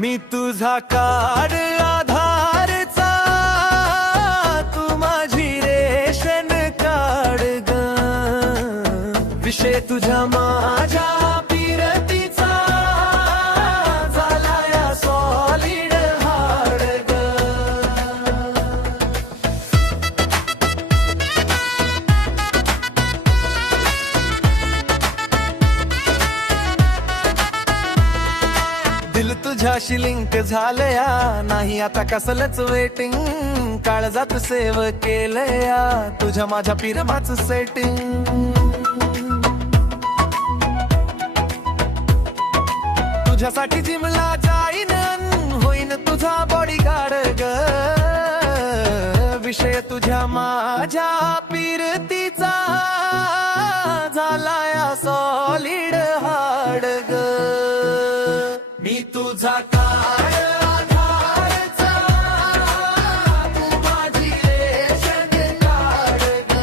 मी तुझा कार्ड आधारचा, तू माझी रेशन कार्ड ग. विषय तुझ्या माझ्या पिरतीचा झाला या सॉलिड हार्ड ग. दिल तुझ्याशी लिंक झालया, नाही आता कसलच वेटिंग. काळजात सेव केलया तुझ्या माझ्या पिरमाच सेटिंग. तुझ्यासाठी जिमला जाईन, होईन तुझा बॉडीगार्ड ग. विषय तुझ्या माझ्या पिरतीचा झाला या सॉलिड हार्ड ग. मी तुझा कार्ड आधारचा, तू माझी रेशन कार्ड ग.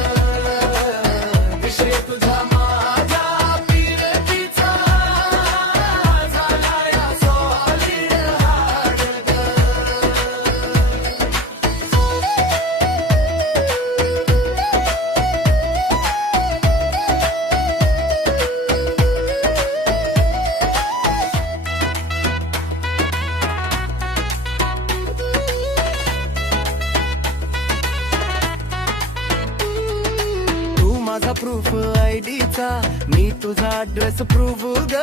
विषय तुझ्या माझ्या पिरतीचा झाला या सॉलिड हार्ड ग. माझा प्रूफ आयडीचा, मी तुझा ड्रेस प्रूफ ग.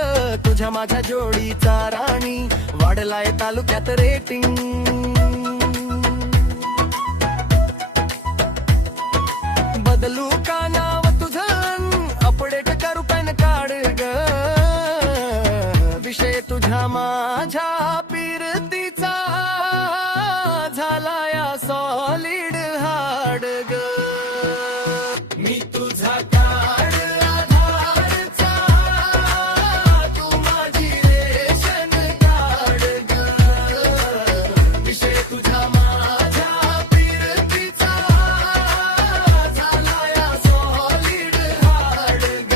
तुझ्या माझ्या जोडीचा राणी, वाढलाय तालुक्यात रेटिंग. बदलू का नाव तुझं, अपडेट करू पॅन कार्ड ग. विषय तुझ्या माझ्या पिरतीचा झाला या सॉलिड हार्ड ग. मी तुझा कार्ड आधारचा, तू माझी रेशन कार्ड ग. विषय तुझ्या माझ्या पिरतीचा झाला या सॉलिड हार्ड ग.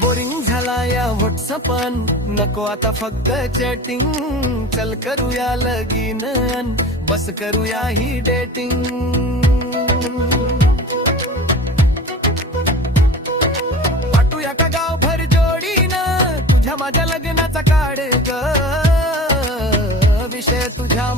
बोरिंग झाला या व्हॉट्सअपन, नको आता फक्त चॅटिंग. चल करूया लगीन, बस करूया ही डेटिंग. पाठवूया का गावभर जोडीनं, तुझ्या माझ्या लग्नाचा कार्ड ग. विषय तुझ्या